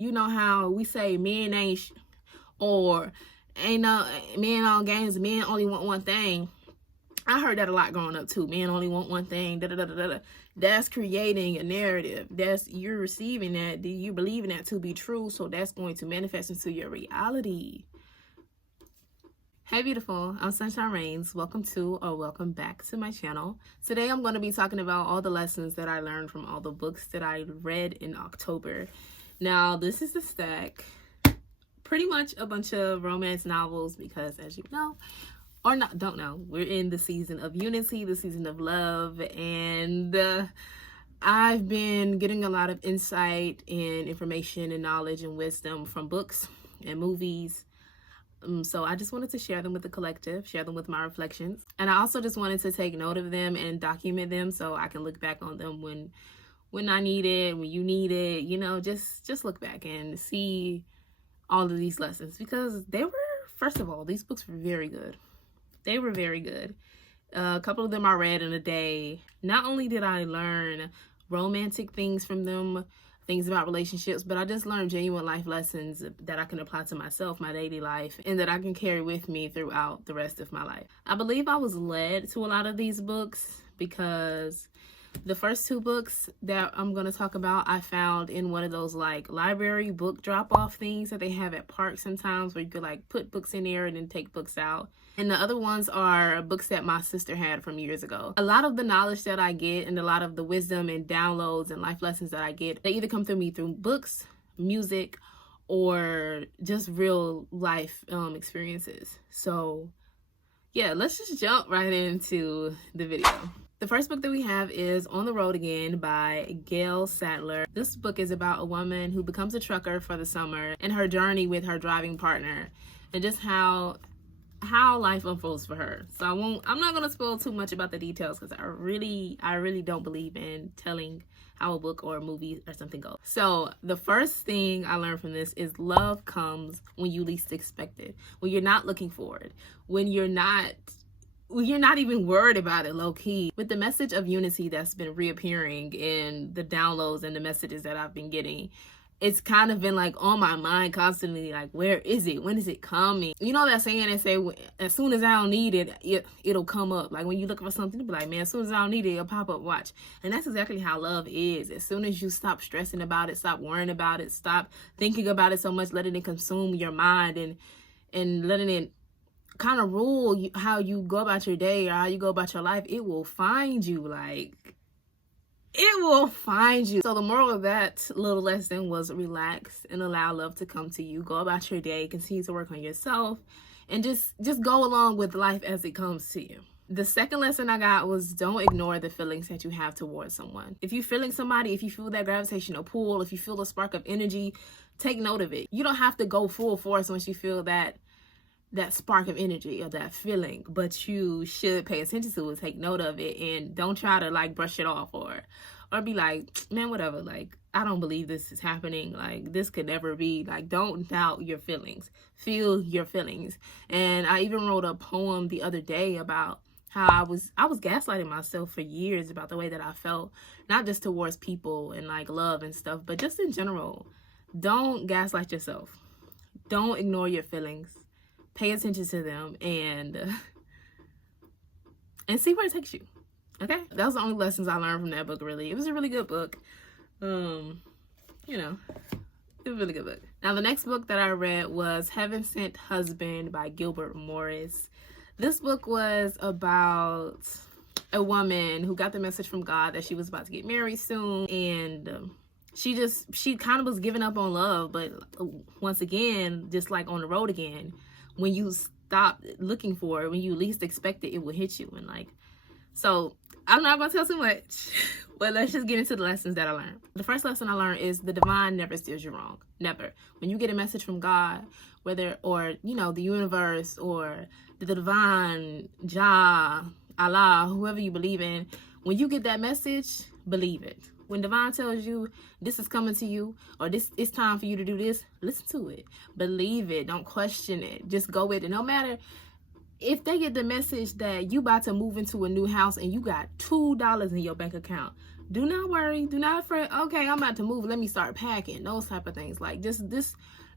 You know how we say men ain't or ain't no men on games, men only want one thing. I heard that a lot growing up too. Men only want one thing. Da, da, da, da, da. That's creating a narrative. That's you're receiving that. You believing that to be true. So that's going to manifest into your reality. Hey beautiful, I'm Sunshine Reigns. Welcome to or welcome back to my channel. Today I'm going to be talking about all the lessons that I learned from all the books that I read in October. Now this is the stack. Pretty much a bunch of romance novels because, as you know, or not don't know, we're in the season of unity, the season of love, and I've been getting a lot of insight and information and knowledge and wisdom from books and movies. So I just wanted to share them with the collective, share them with my reflections, and I also just wanted to take note of them and document them so I can look back on them when I need it, when you need it, you know, just look back and see all of these lessons, because they were, first of all, these books were very good. They were very good. A couple of them I read in a day. Not only did I learn romantic things from them, things about relationships, but I just learned genuine life lessons that I can apply to myself, my daily life, and that I can carry with me throughout the rest of my life. I believe I was led to a lot of these books because the first two books that I'm going to talk about, I found in one of those like library book drop-off things that they have at parks sometimes, where you could like put books in there and then take books out. And the other ones are books that my sister had from years ago. A lot of the knowledge that I get and a lot of the wisdom and downloads and life lessons that I get, they either come through me through books, music, or just real life experiences. So yeah, let's just jump right into the video. The first book that we have is On the Road Again by Gail Sattler. This book is about a woman who becomes a trucker for the summer and her journey with her driving partner and just how life unfolds for her. So I'm not going to spoil too much about the details because I really don't believe in telling how a book or a movie or something goes. So the first thing I learned from this is love comes when you least expect it, when you're not looking for it, when you're not even worried about it, low-key. With the message of unity that's been reappearing in the downloads and the messages that I've been getting, it's kind of been like on my mind constantly, like, where is it? When is it coming? You know that saying, they say, as soon as I don't need it, it'll come up. Like when you look for something, you'll be like, man, as soon as I don't need it, it'll pop up, watch. And that's exactly how love is. As soon as you stop stressing about it, stop worrying about it, stop thinking about it so much, letting it consume your mind and letting it kind of rule how you go about your day or how you go about your life, it will find you. Like, it will find you. So the moral of that little lesson was relax and allow love to come to you. Go about your day, continue to work on yourself, and just go along with life as it comes to you. The second lesson I got was don't ignore the feelings that you have towards someone. If you're feeling somebody, if you feel that gravitational pull, if you feel a spark of energy, take note of it. You don't have to go full force once you feel that spark of energy or that feeling, but you should pay attention to it, take note of it, and don't try to like brush it off or be like, man, whatever, like, I don't believe this is happening, like, this could never be. Like, don't doubt your feelings, feel your feelings. And I even wrote a poem the other day about how I was gaslighting myself for years about the way that I felt, not just towards people and like love and stuff, but just in general. Don't gaslight yourself. Don't ignore your feelings. Pay attention to them and see where it takes you. Okay, that was the only lessons I learned from that book. Really, it was a really good book. You know, it was a really good book. Now the next book that I read was Heaven Sent Husband by Gilbert. This book was about a woman who got the message from God that she was about to get married soon, and she kind of was giving up on love, but once again, just like On the Road Again, when you stop looking for it, when you least expect it, it will hit you. And like, so I'm not gonna tell too much, but let's just get into the lessons that I learned. The first lesson I learned is the divine never steers you wrong. Never. When you get a message from God, or you know, the universe or the divine, Jah, Allah, whoever you believe in, when you get that message, believe it. When divine tells you this is coming to you, or this it's time for you to do this, listen to it. Believe it. Don't question it. Just go with it. No matter if they get the message that you about to move into a new house and you got $2 in your bank account, Do not worry. Do not afraid. Okay, I'm about to move. Let me start packing. Those type of things. Like, just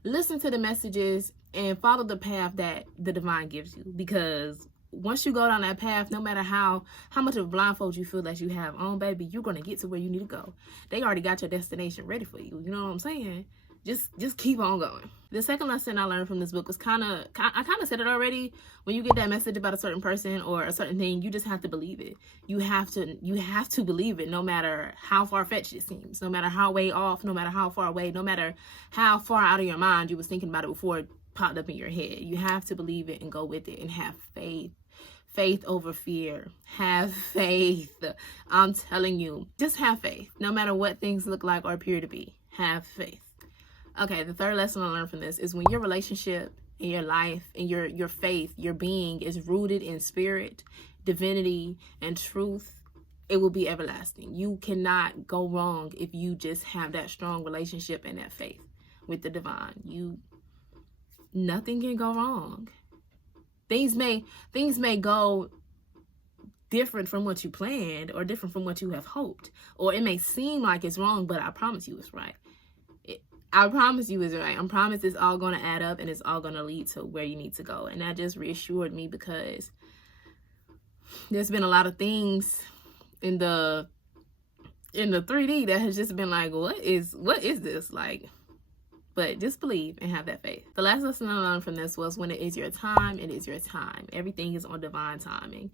listen to the messages and follow the path that the divine gives you. Because once you go down that path, no matter how much of a blindfold you feel that you have on, baby, you're going to get to where you need to go. They already got your destination ready for you. You know what I'm saying? Just keep on going. The second lesson I learned from this book was I kind of said it already. When you get that message about a certain person or a certain thing, you just have to believe it. You have to believe it, no matter how far-fetched it seems, no matter how way off, no matter how far away, no matter how far out of your mind you was thinking about it before it popped up in your head. You have to believe it and go with it and have faith. Faith over fear. Have faith. I'm telling you, just have faith. No matter what things look like or appear to be, have faith. Okay, the third lesson I learned from this is when your relationship in your life and your faith, your being is rooted in spirit, divinity, and truth, it will be everlasting. You cannot go wrong if you just have that strong relationship and that faith with the divine. Nothing can go wrong. Things may go different from what you planned or different from what you have hoped, or it may seem like it's wrong, but I promise you it's right. I promise you it's right. I promise it's all going to add up and it's all going to lead to where you need to go. And that just reassured me, because there's been a lot of things in the 3D that has just been like, what is this like? But just believe and have that faith. The last lesson I learned from this was when it is your time, it is your time. Everything is on divine timing.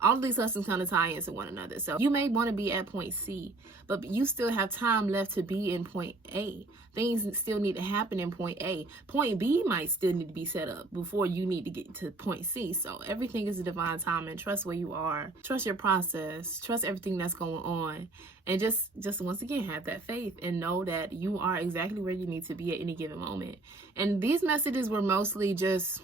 All of these lessons kind of tie into one another. So you may want to be at point C, but you still have time left to be in point A. Things still need to happen in point A. Point B might still need to be set up before you need to get to point C. So everything is a divine timing. Trust where you are. Trust your process. Trust everything that's going on. And just once again, have that faith and know that you are exactly where you need to be at any given moment. And these messages were mostly just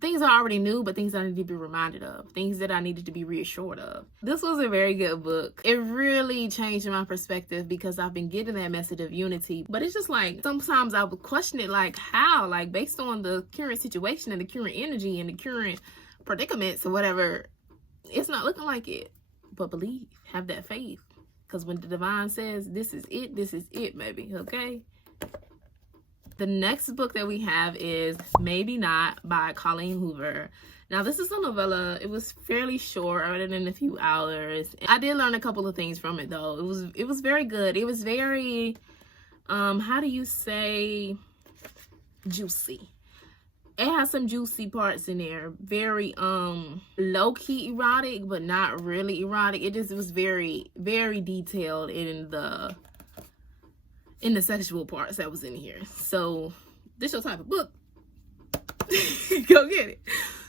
things I already knew, but things I needed to be reminded of, things that I needed to be reassured of. This was a very good book. It really changed my perspective, because I've been getting that message of unity, but it's just like sometimes I would question it, like how, like based on the current situation and the current energy and the current predicaments or whatever, it's not looking like it. But believe, have that faith, because when the divine says this is it, baby. Okay. The next book that we have is Maybe Not by Colleen Hoover. Now, this is a novella. It was fairly short. I read it in a few hours. I did learn a couple of things from it, though. It was very good. It was very, how do you say, juicy. It has some juicy parts in there. Very low-key erotic, but not really erotic. It was very, very detailed in the sexual parts that was in here. So this your type of book. Go get it.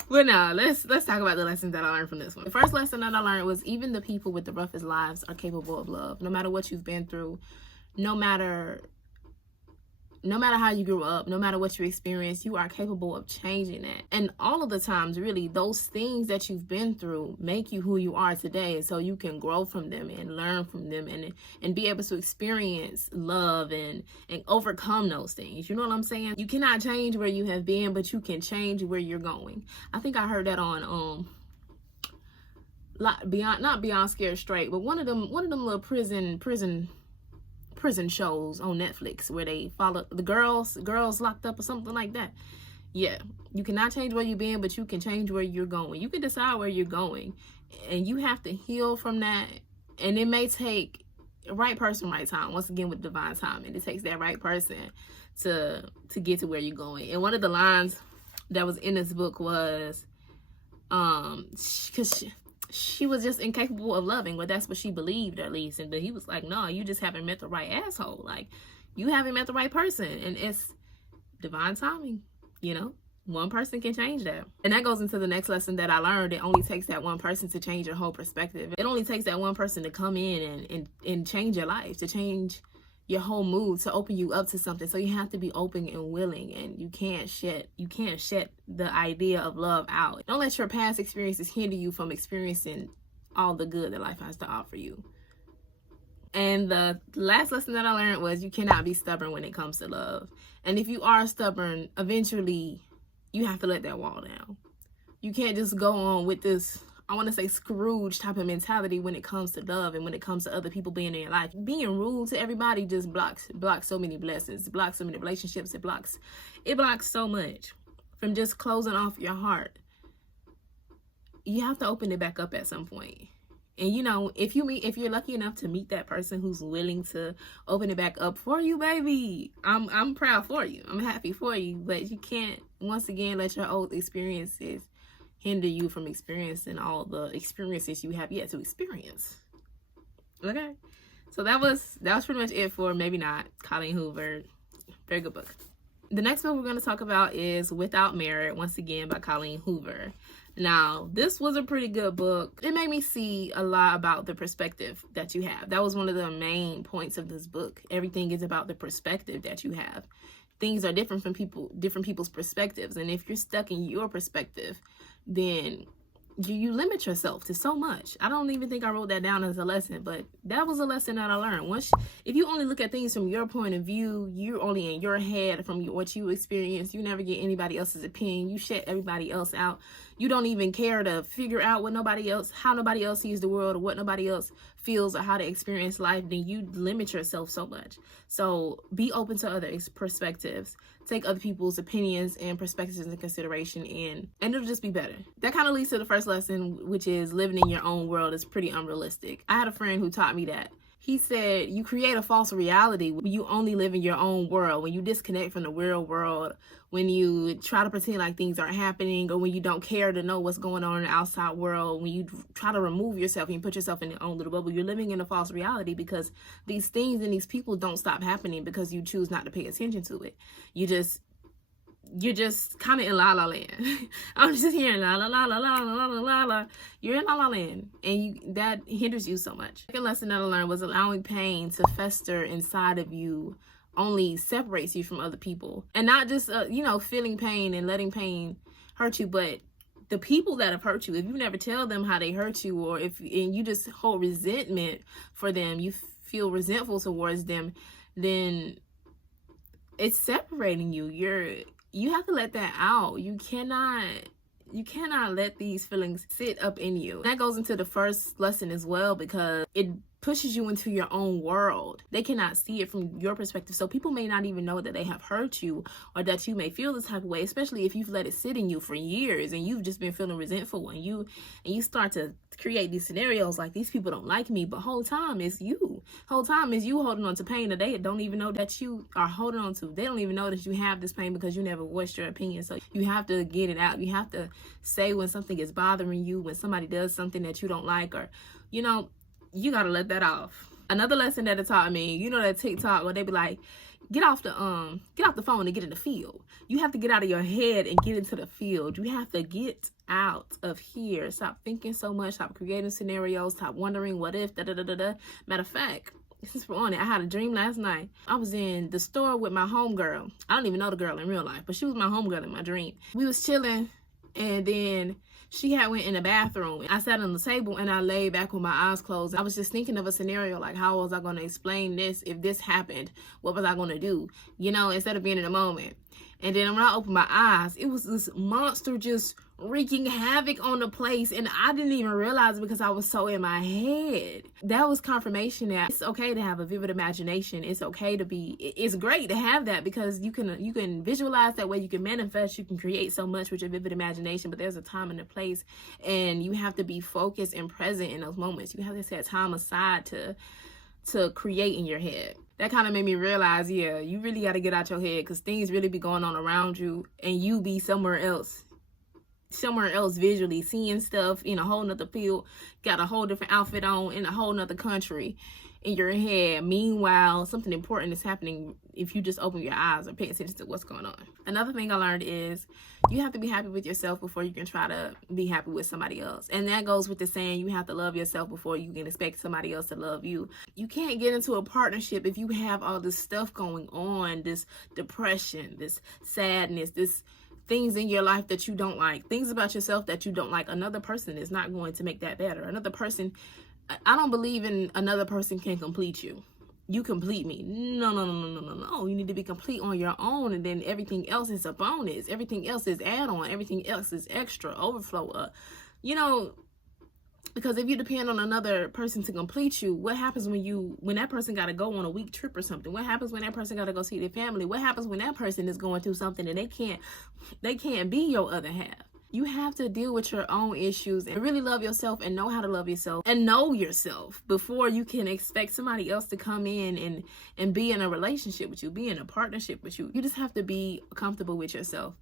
But now let's talk about the lessons that I learned from this one. The first lesson that I learned was even the people with the roughest lives are capable of love. No matter what you've been through, no matter how you grew up, no matter what you experienced, you are capable of changing that. And all of the times, really, those things that you've been through make you who you are today. So you can grow from them and learn from them and be able to experience love and overcome those things. You know what I'm saying? You cannot change where you have been, but you can change where you're going. I think I heard that on not Beyond Scared Straight, but one of them little prison shows on Netflix where they follow the girls locked up or something like that. Yeah, you cannot change where you've been, but you can change where you're going. You can decide where you're going, and you have to heal from that. And it may take the right person, right time. Once again, with divine timing, it takes that right person to get to where you're going. And one of the lines that was in this book was, because she was just incapable of loving. Well, that's what she believed, at least. And he was like, no, you just haven't met the right asshole. Like, you haven't met the right person. And it's divine timing, you know? One person can change that. And that goes into the next lesson that I learned. It only takes that one person to change your whole perspective. It only takes that one person to come in and change your life, to change your whole mood, to open you up to something. So you have to be open and willing, and you can't shut the idea of love out. Don't let your past experiences hinder you from experiencing all the good that life has to offer you. And the last lesson that I learned was you cannot be stubborn when it comes to love. And if you are stubborn, eventually you have to let that wall down. You can't just go on with this I want to say Scrooge type of mentality when it comes to love and when it comes to other people being in your life. Being rude to everybody just blocks so many blessings, blocks so many relationships. It blocks so much from just closing off your heart. You have to open it back up at some point. And you know, if you're lucky enough to meet that person who's willing to open it back up for you, baby, I'm proud for you. I'm happy for you. But you can't, once again, let your old experiences hinder you from experiencing all the experiences you have yet to experience. Okay? So that was pretty much it for Maybe Not, Colleen Hoover. Very good book. The next book we're going to talk about is Without Merit, once again by Colleen Hoover. Now, this was a pretty good book. It made me see a lot about the perspective that you have. That was one of the main points of this book. Everything is about the perspective that you have. Things are different from different people's perspectives. And if you're stuck in your perspective, then you limit yourself to so much. I don't even think I wrote that down as a lesson, but that was a lesson that I learned. If you only look at things from your point of view, you're only in your head from what you experience. You never get anybody else's opinion. You shut everybody else out. You don't even care to figure out how nobody else sees the world, or what nobody else feels, or how to experience life. Then you limit yourself so much. So be open to other perspectives. Take other people's opinions and perspectives into consideration, and it'll just be better. That kind of leads to the first lesson, which is living in your own world is pretty unrealistic. I had a friend who taught me that. He said, you create a false reality when you only live in your own world, when you disconnect from the real world, when you try to pretend like things aren't happening, or when you don't care to know what's going on in the outside world, when you try to remove yourself and you put yourself in your own little bubble. You're living in a false reality, because these things and these people don't stop happening because you choose not to pay attention to it. You're just kind of in la la land. I'm just hearing la la la la la la la la la. You're in la la land, and that hinders you so much. The second lesson that I learned was allowing pain to fester inside of you only separates you from other people, and not just feeling pain and letting pain hurt you, but the people that have hurt you. If you never tell them how they hurt you, or and you just hold resentment for them, you feel resentful towards them, then it's separating you. You have to let that out. You cannot let these feelings sit up in you. That goes into the first lesson as well, because it pushes you into your own world. They cannot see it from your perspective. So people may not even know that they have hurt you, or that you may feel this type of way, especially if you've let it sit in you for years and you've just been feeling resentful, and you start to create these scenarios like, these people don't like me, but whole time it's you. Whole time is you holding on to pain that they don't even know that you are holding on to. They don't even know that you have this pain because you never voiced your opinion. So you have to get it out. You have to say when something is bothering you, when somebody does something that you don't like, or you gotta let that off. Another lesson that it taught me, that TikTok where they be like, get off the phone and get in the field. You have to get out of your head and get into the field. You have to get out of here. Stop thinking so much. Stop creating scenarios. Stop wondering what if. Matter of fact, this is on it. I had a dream last night. I was in the store with my homegirl. I don't even know the girl in real life, but she was my homegirl in my dream. We was chilling, and then she had went in the bathroom. I sat on the table and I laid back with my eyes closed. I was just thinking of a scenario, like, how was I going to explain this? If this happened, what was I going to do? Instead of being in the moment. And then when I opened my eyes, it was this monster just wreaking havoc on the place, and I didn't even realize it because I was so in my head. That was confirmation that it's okay to have a vivid imagination. It's okay to it's great to have that, because you can visualize that way, you can manifest, you can create so much with your vivid imagination, but there's a time and a place, and you have to be focused and present in those moments. You have to set time aside to create in your head. That kind of made me realize, yeah, you really got to get out your head, because things really be going on around you, and you be somewhere else visually, seeing stuff in a whole nother field, got a whole different outfit on in a whole nother country in your head. Meanwhile, something important is happening if you just open your eyes or pay attention to what's going on. Another thing I learned is you have to be happy with yourself before you can try to be happy with somebody else. And that goes with the saying, you have to love yourself before you can expect somebody else to love you. You can't get into a partnership if you have all this stuff going on, this depression, this sadness, this things in your life that you don't like, things about yourself that you don't like. Another person is not going to make that better. Another person, I don't believe in another person can complete you. You complete me. No. You need to be complete on your own, and then everything else is a bonus. Everything else is add-on. Everything else is extra, overflow. Because if you depend on another person to complete you, what happens when that person got to go on a week trip or something? What happens when that person got to go see their family? What happens when that person is going through something and they can't be your other half? You have to deal with your own issues and really love yourself and know how to love yourself and know yourself before you can expect somebody else to come in and be in a relationship with you, be in a partnership with you. You just have to be comfortable with yourself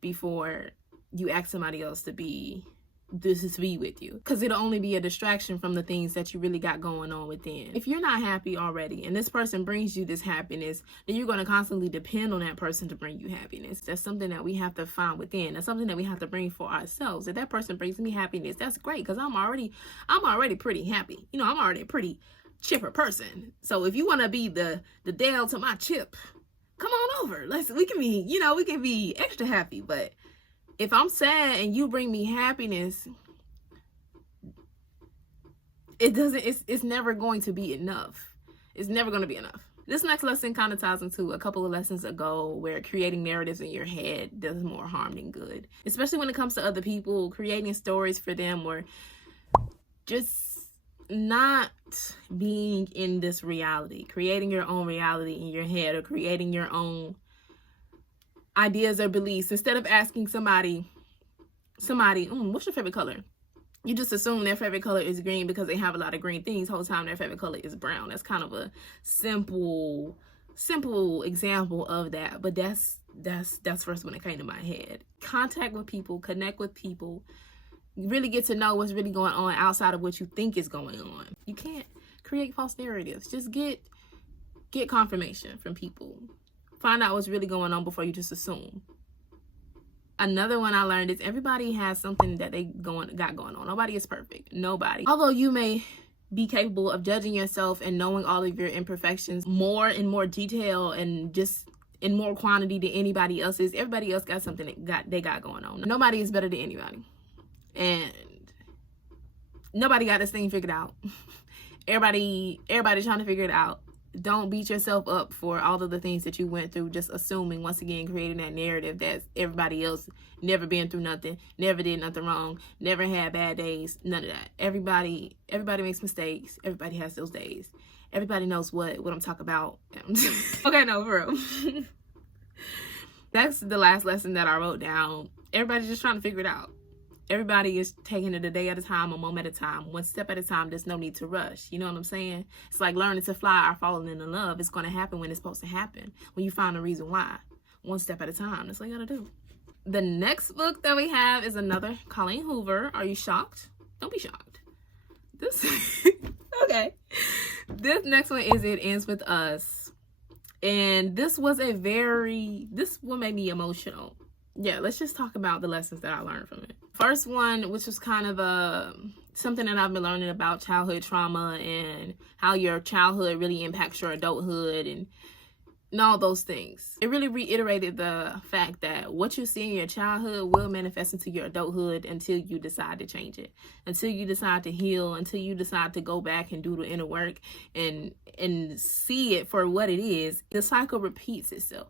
before you ask somebody else to be with you, because it'll only be a distraction from the things that you really got going on within. If you're not happy already and this person brings you this happiness, then you're going to constantly depend on that person to bring you happiness. That's something that we have to find within. That's something that we have to bring for ourselves. If that person brings me happiness, that's great, because I'm already pretty happy. You know, I'm already a pretty chipper person. So if you want to be the Dale to my chip, come on over. We can be extra happy. But if I'm sad and you bring me happiness, it's never going to be enough. It's never going to be enough. This next lesson kind of ties into a couple of lessons ago, where creating narratives in your head does more harm than good, especially when it comes to other people, creating stories for them, or just not being in this reality, creating your own reality in your head, or creating your own ideas or beliefs. Instead of asking somebody, what's your favorite color? You just assume their favorite color is green because they have a lot of green things. Whole time their favorite color is brown. That's kind of a simple example of that. But that's first when it came to my head. Contact with people, connect with people, really get to know what's really going on outside of what you think is going on. You can't create false narratives. Just get confirmation from people. Find out what's really going on before you just assume. Another one I learned is everybody has something that they got going on. Nobody is perfect. Nobody. Although you may be capable of judging yourself and knowing all of your imperfections more in more detail and just in more quantity than anybody else is, everybody else got something they got going on. Nobody is better than anybody. And nobody got this thing figured out. Everybody trying to figure it out. Don't beat yourself up for all of the things that you went through, just assuming, once again, creating that narrative that everybody else never been through nothing, never did nothing wrong, never had bad days, none of that. Everybody makes mistakes. Everybody has those days. Everybody knows what I'm talking about. Okay, no, for real. That's the last lesson that I wrote down. Everybody's just trying to figure it out. Everybody is taking it a day at a time, a moment at a time, one step at a time. There's no need to rush. You know what I'm saying? It's like learning to fly or falling in love. It's going to happen when it's supposed to happen. When you find a reason why. One step at a time. That's all you got to do. The next book that we have is another Colleen Hoover. Are you shocked? Don't be shocked. Okay. This next one is It Ends With Us. And this one made me emotional. Yeah, let's just talk about the lessons that I learned from it. First one, which was kind of something that I've been learning about childhood trauma and how your childhood really impacts your adulthood and all those things. It really reiterated the fact that what you see in your childhood will manifest into your adulthood until you decide to change it, until you decide to heal, until you decide to go back and do the inner work and see it for what it is. The cycle repeats itself.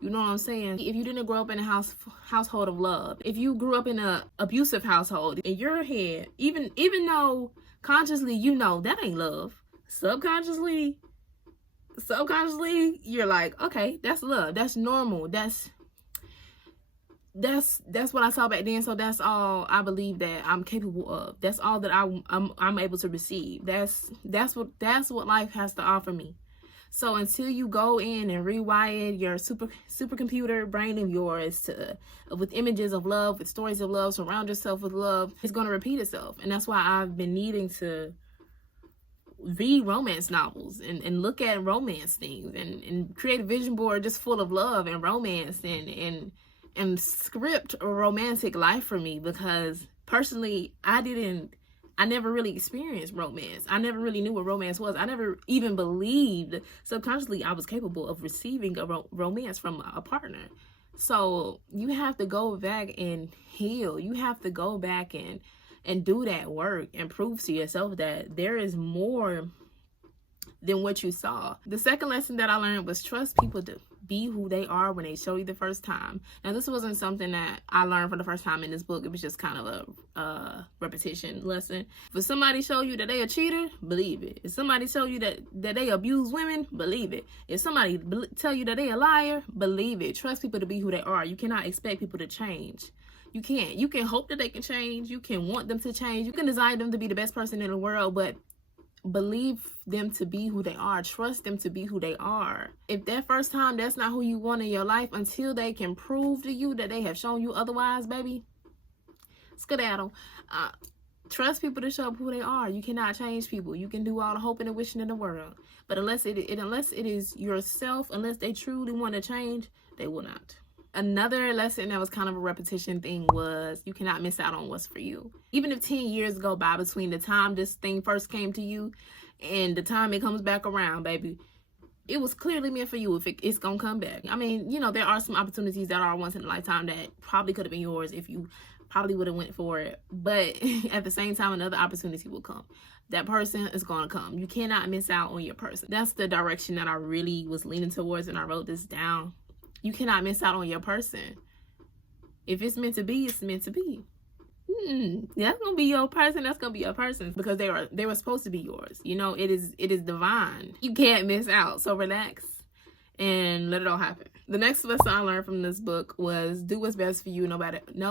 You know what I'm saying? If you didn't grow up in a household of love, if you grew up in an abusive household, in your head, even though consciously you know that ain't love, subconsciously you're like, okay, that's love, that's normal, that's what I saw back then, so that's all I believe that I'm capable of. That's all that I'm able to receive. That's what life has to offer me. So until you go in and rewire your supercomputer brain of yours with images of love, with stories of love, surround yourself with love, it's going to repeat itself. And that's why I've been needing to read romance novels and look at romance things and create a vision board just full of love and romance and script a romantic life for me, because personally I never really experienced romance. I never really knew what romance was. I never even believed subconsciously I was capable of receiving a romance from a partner. So you have to go back and heal. You have to go back and do that work and prove to yourself that there is more than what you saw. The second lesson that I learned was trust people be who they are when they show you the first time. Now, this wasn't something that I learned for the first time in this book. It was just kind of a repetition lesson. If somebody show you that they a cheater, believe it. If somebody show you that they abuse women, believe it. If somebody tell you that they a liar, believe it. Trust people to be who they are. You cannot expect people to change. You can't. You can hope that they can change. You can want them to change. You can desire them to be the best person in the world, but believe them to be who they are. Trust them to be who they are. If that first time that's not who you want in your life, until they can prove to you that they have shown you otherwise, baby, skedaddle. Trust people to show up who they are. You cannot change people. You can do all the hoping and wishing in the world, but unless it is yourself, unless they truly want to change, they will not. Another lesson that was kind of a repetition thing was you cannot miss out on what's for you. Even if 10 years go by between the time this thing first came to you and the time it comes back around, baby, it was clearly meant for you if it's going to come back. I mean, you know, there are some opportunities that are once in a lifetime that probably could have been yours if you probably would have went for it. But at the same time, another opportunity will come. That person is going to come. You cannot miss out on your person. That's the direction that I really was leaning towards when I wrote this down. You cannot miss out on your person. If it's meant to be, it's meant to be. That's gonna be your person. That's gonna be your person because they were supposed to be yours. You know, it is divine. You can't miss out. So relax and let it all happen. The next lesson I learned from this book was do what's best for you, no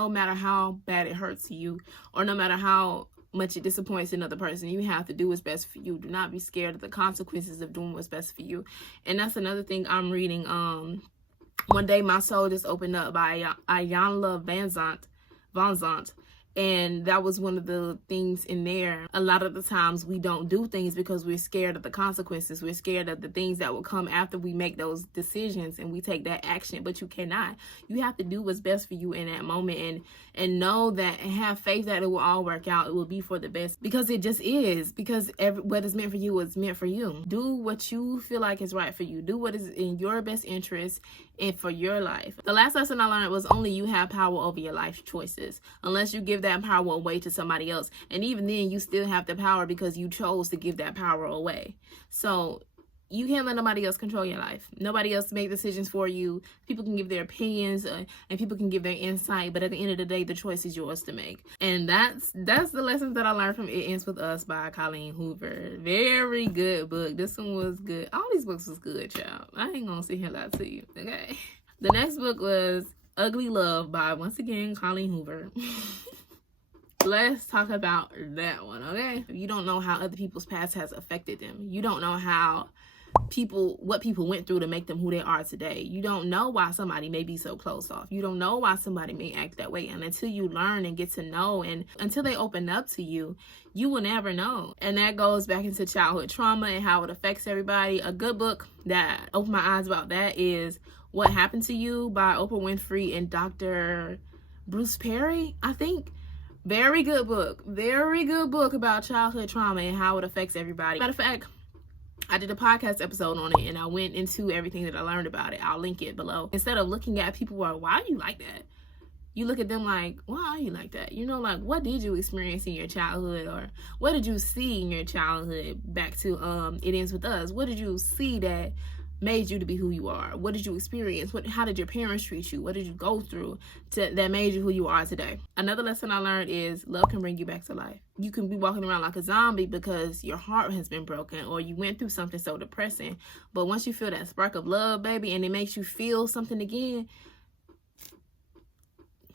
matter how bad it hurts you, or no matter how much it disappoints another person. You have to do what's best for you. Do not be scared of the consequences of doing what's best for you. And that's another thing I'm reading. One Day My Soul Just Opened Up by Iyanla Vanzant. And that was one of the things in there. A lot of the times we don't do things because we're scared of the consequences. We're scared of the things that will come after we make those decisions and we take that action. But you cannot. You have to do what's best for you in that moment and know that and have faith that it will all work out. It will be for the best because it just is. Because what is meant for you is meant for you. Do what you feel like is right for you. Do what is in your best interest and for your life. The last lesson I learned was only you have power over your life choices. Unless you give that power away to somebody else. And even then, you still have the power because you chose to give that power away. So you can't let nobody else control your life. Nobody else make decisions for you. People can give their opinions and people can give their insight. But at the end of the day, the choice is yours to make. And that's the lessons that I learned from It Ends With Us by Colleen Hoover. Very good book. This one was good. All these books was good, child. I ain't gonna sit here and lie to you. Okay. The next book was Ugly Love by, once again, Colleen Hoover. Let's talk about that one, okay? You don't know how other people's past has affected them. You don't know what people went through to make them who they are today. You don't know why somebody may be so closed off. You don't know why somebody may act that way. And until you learn and get to know and until they open up to you, you will never know. And that goes back into childhood trauma and how it affects everybody. A good book that opened my eyes about that is What Happened to You by Oprah Winfrey and Dr. Bruce Perry, I think. Very good book about childhood trauma and how it affects everybody. Matter of fact, I did a podcast episode on it and I went into everything that I learned about it. I'll link it below. Instead of looking at people who are, why are you like that? You look at them like, why are you like that? You know, like, what did you experience in your childhood, or what did you see in your childhood? Back to It Ends With Us. What did you see that made you to be who you are? What did you experience? How did your parents treat you? What did you go through that made you who you are today? Another lesson I learned is love can bring you back to life. You can be walking around like a zombie because your heart has been broken or you went through something so depressing. But once you feel that spark of love, baby, and it makes you feel something again,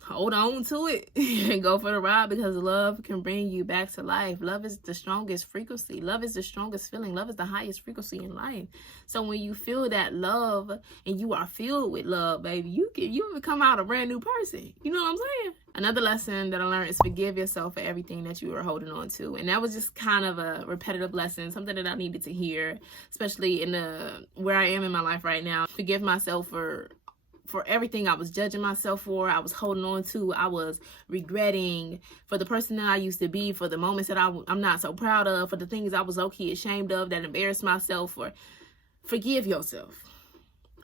hold on to it and go for the ride, because love can bring you back to life. Love is the strongest frequency. Love is the strongest feeling. Love is the highest frequency in life. So when you feel that love and you are filled with love, baby, you become out a brand new person. You know what I'm saying? Another lesson that I learned is forgive yourself for everything that you were holding on to. And that was just kind of a repetitive lesson, something that I needed to hear, especially in where I am in my life right now. Forgive myself for everything I was judging myself for, I was holding on to, I was regretting, for the person that I used to be, for the moments that I'm not so proud of, for the things I was low-key ashamed of that embarrassed myself for. Forgive yourself.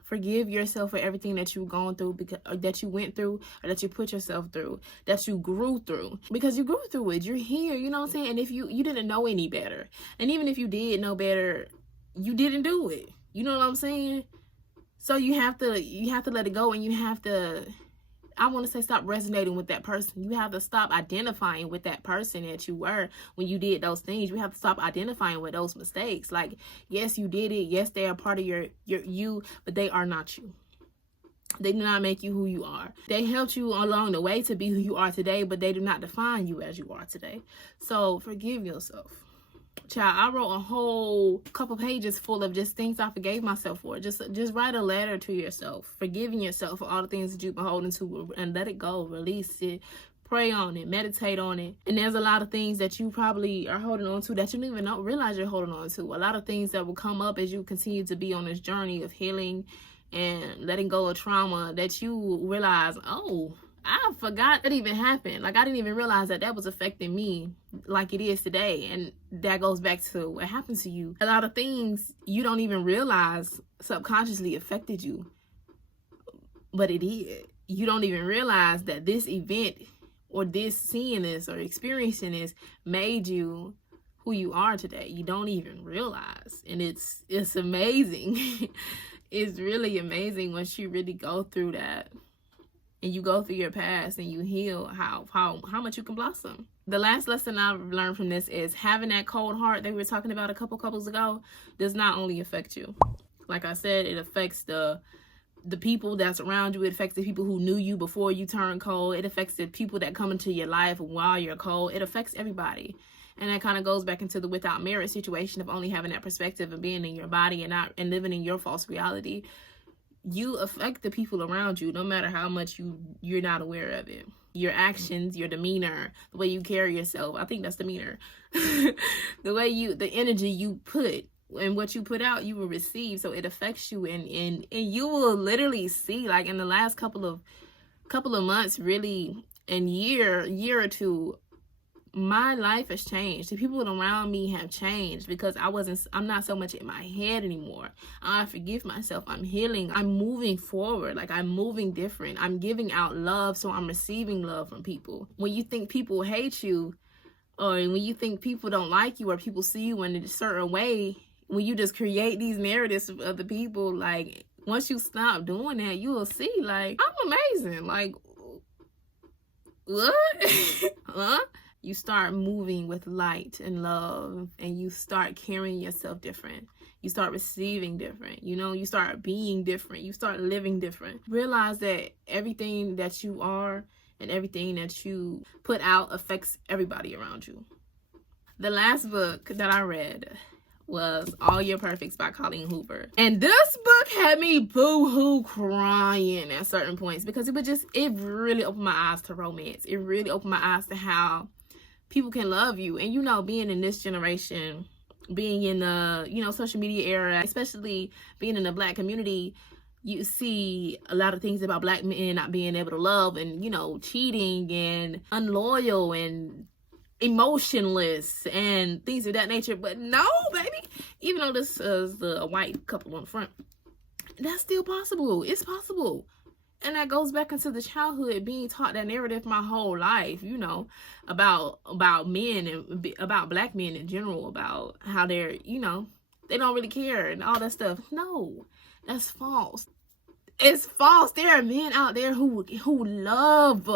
Forgive yourself for everything that you've gone through, or that you went through, or that you put yourself through, that you grew through. Because you grew through it. You're here, you know what I'm saying? And if you didn't know any better, and even if you did know better, you didn't do it. You know what I'm saying? So you have to let it go, and you have to, I want to say, stop resonating with that person. You have to stop identifying with that person that you were when you did those things. You have to stop identifying with those mistakes. Like, yes, you did it. Yes, they are part of your you, but they are not you. They do not make you who you are. They helped you along the way to be who you are today, but they do not define you as you are today. So forgive yourself. Child, I wrote a whole couple pages full of just things I forgave myself for. Just write a letter to yourself, forgiving yourself for all the things that you've been holding to, and let it go, release it, pray on it, meditate on it. And there's a lot of things that you probably are holding on to that you don't even realize you're holding on to. A lot of things that will come up as you continue to be on this journey of healing and letting go of trauma, that you realize, oh, I forgot that even happened. Like, I didn't even realize that was affecting me like it is today. And that goes back to what happened to you. A lot of things you don't even realize subconsciously affected you, but it did. You don't even realize that this event or this seeing this or experiencing this made you who you are today. You don't even realize. And it's amazing. It's really amazing once you really go through that and you go through your past and you heal how much you can blossom. The last lesson I've learned from this is having that cold heart that we were talking about a couple couples ago does not only affect you. Like I said, it affects the people that's around you. It affects the people who knew you before you turned cold. It affects the people that come into your life while you're cold. It affects everybody. And that kind of goes back into the without merit situation of only having that perspective of being in your body and living in your false reality. You affect the people around you no matter how much you're not aware of it. Your actions, your demeanor, the way you carry yourself. I think that's demeanor. The energy you put and what you put out, you will receive. So it affects you, and you will literally see, like, in the last couple of months, really, and year or two, my life has changed. The people around me have changed because I'm not so much in my head anymore. I forgive myself. I'm healing. I'm moving forward. Like, I'm moving different. I'm giving out love, so I'm receiving love from people. When you think people hate you, or when you think people don't like you, or people see you in a certain way, when you just create these narratives of other people, like, once you stop doing that, you will see, like, I'm amazing. Like, what? Huh? You start moving with light and love, and you start carrying yourself different. You start receiving different. You start being different. You start living different. Realize that everything that you are and everything that you put out affects everybody around you. The last book that I read was All Your Perfects by Colleen Hoover. And this book had me boo-hoo crying at certain points because it really opened my eyes to romance. It really opened my eyes to how people can love you. And being in this generation, being in the social media era, especially being in the Black community, you see a lot of things about Black men not being able to love, and cheating and unloyal and emotionless and things of that nature. But no, baby, even though this is a white couple on the front, that's still possible. It's possible. And that goes back into the childhood, being taught that narrative my whole life, about men and about Black men in general, about how they're, they don't really care and all that stuff. No, that's false. It's false. There are men out there who love,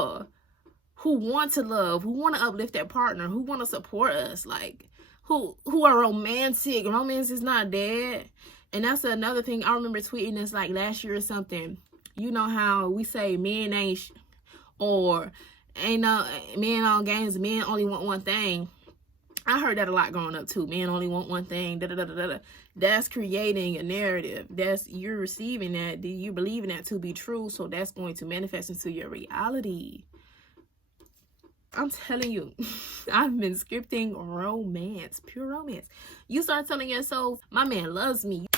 who want to love, who want to uplift their partner, who want to support us, like, who are romantic. Romance is not dead. And that's another thing. I remember tweeting this like last year or something. You know how we say men ain't men all games, men only want one thing. I heard that a lot growing up too. Men only want one thing. That's creating a narrative. You're receiving that. You're believing that to be true. So that's going to manifest into your reality. I'm telling you, I've been scripting romance, pure romance. You start telling yourself, my man loves me.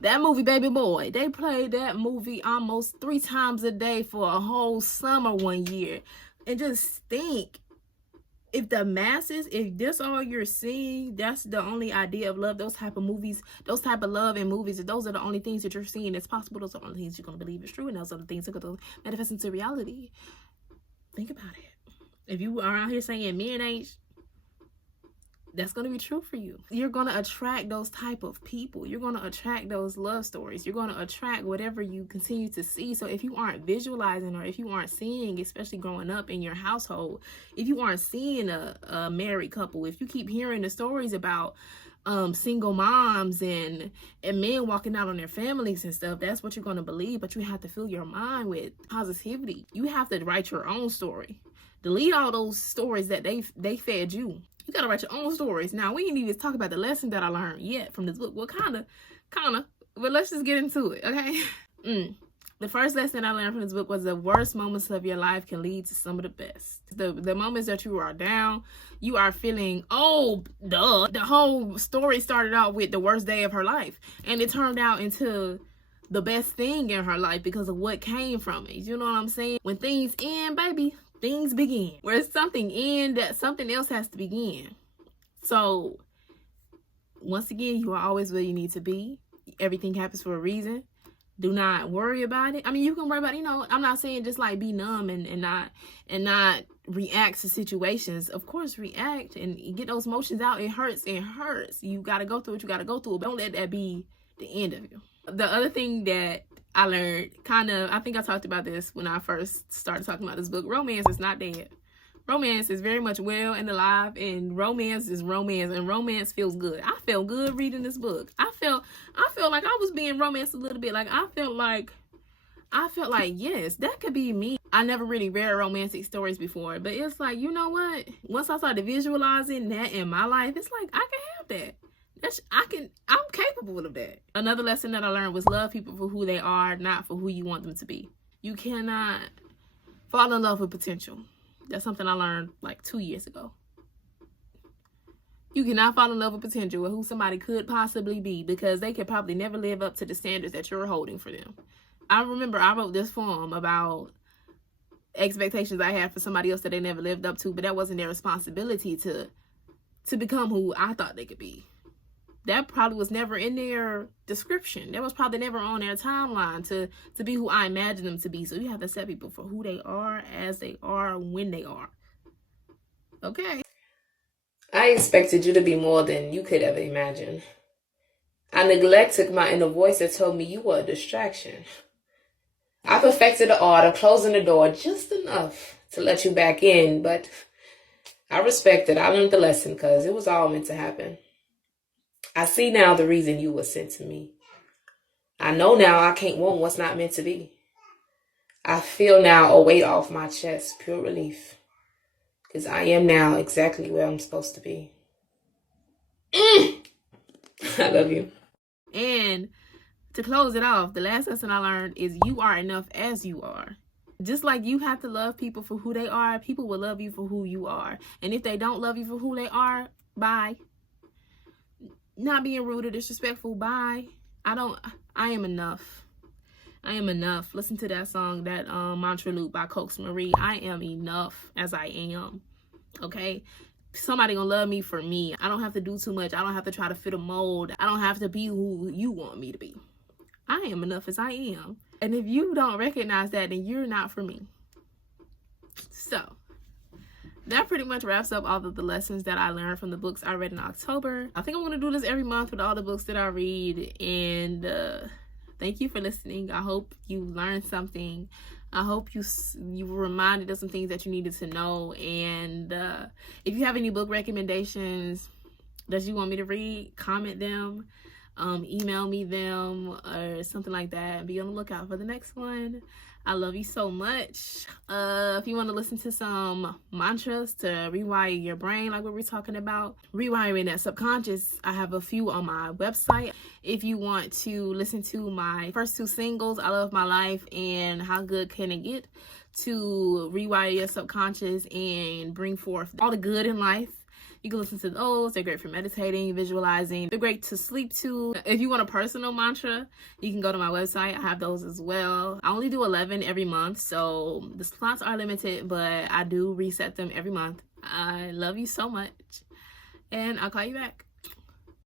That movie, Baby Boy, they played that movie almost 3 times a day for a whole summer one year. And just think, if the masses, if that's all you're seeing, that's the only idea of love, those type of movies, those type of love in movies, if those are the only things that you're seeing that's possible, those are the only things you're going to believe is true, and those are the things that are going to manifest into reality. Think about it. If you are out here saying men ain't, that's going to be true for you. You're going to attract those type of people. You're going to attract those love stories. You're going to attract whatever you continue to see. So if you aren't visualizing, or if you aren't seeing, especially growing up in your household, if you aren't seeing a married couple, if you keep hearing the stories about single moms and men walking out on their families and stuff, that's what you're going to believe. But you have to fill your mind with positivity. You have to write your own story. Delete all those stories that they fed you. You gotta write your own stories. Now, we ain't even talk about the lesson that I learned yet from this book. Well, kind of, but let's just get into it, okay? The first lesson I learned from this book was the worst moments of your life can lead to some of the best. The moments that you are down, you are feeling, oh, duh. The whole story started out with the worst day of her life, and it turned out into the best thing in her life because of what came from it. You know what I'm saying? When things end, baby, things begin. Where something ends, that something else has to begin. So once again, you are always where you need to be. Everything happens for a reason. Do not worry about it. I mean, you can worry about it, I'm not saying just like be numb and not react to situations. Of course, react and get those emotions out. It hurts. You got to go through what you got to go through. But don't let that be the end of you. The other thing that I learned, I think I talked about this when I first started talking about this book. Romance is not dead. Romance is very much well and alive, and romance is romance, and romance feels good. I felt good reading this book. I felt like I was being romanced a little bit. Like I felt like, yes, that could be me. I never really read romantic stories before, but it's like, you know what? Once I started visualizing that in my life, it's like I can have that. I'm capable of that. Another lesson that I learned was love people for who they are, not for who you want them to be. You cannot fall in love with potential. That's something I learned like 2 years ago. You cannot fall in love with potential with who somebody could possibly be, because they could probably never live up to the standards that you're holding for them. I remember I wrote this poem about expectations I had for somebody else that they never lived up to, but that wasn't their responsibility to become who I thought they could be. That probably was never in their description. That was probably never on their timeline to be who I imagined them to be. So you have to set people for who they are, as they are, when they are. Okay? I expected you to be more than you could ever imagine. I neglected my inner voice that told me you were a distraction. I perfected the art of closing the door just enough to let you back in, but I respected. I learned the lesson because it was all meant to happen. I see now the reason you were sent to me. I know now I can't want what's not meant to be. I feel now a weight off my chest, pure relief. Because I am now exactly where I'm supposed to be. I love you. And to close it off, the last lesson I learned is you are enough as you are. Just like you have to love people for who they are, people will love you for who you are. And if they don't love you for who they are, bye. Not being rude or disrespectful, bye. I am enough. I am enough. Listen to that song, that mantra loop by Coach Marie. I am enough as I am. Okay? Somebody gonna love me for me. I don't have to do too much. I don't have to try to fit a mold. I don't have to be who you want me to be. I am enough as I am. And if you don't recognize that, then you're not for me. So that pretty much wraps up all of the lessons that I learned from the books I read in October. I think I'm going to do this every month with all the books that I read. And thank you for listening. I hope you learned something. I hope you were reminded of some things that you needed to know. And if you have any book recommendations that you want me to read, comment them, email me them, or something like that. Be on the lookout for the next one. I love you so much. If you want to listen to some mantras to rewire your brain, like what we're talking about, rewiring that subconscious, I have a few on my website. If you want to listen to my first 2 singles, I Love My Life and How Good Can It Get, to rewire your subconscious and bring forth all the good in life, you can listen to those. They're great for meditating, visualizing. They're great to sleep to. If you want a personal mantra, you can go to my website. I have those as well. I only do 11 every month, so the slots are limited, but I do reset them every month. I love you so much, and I'll call you back.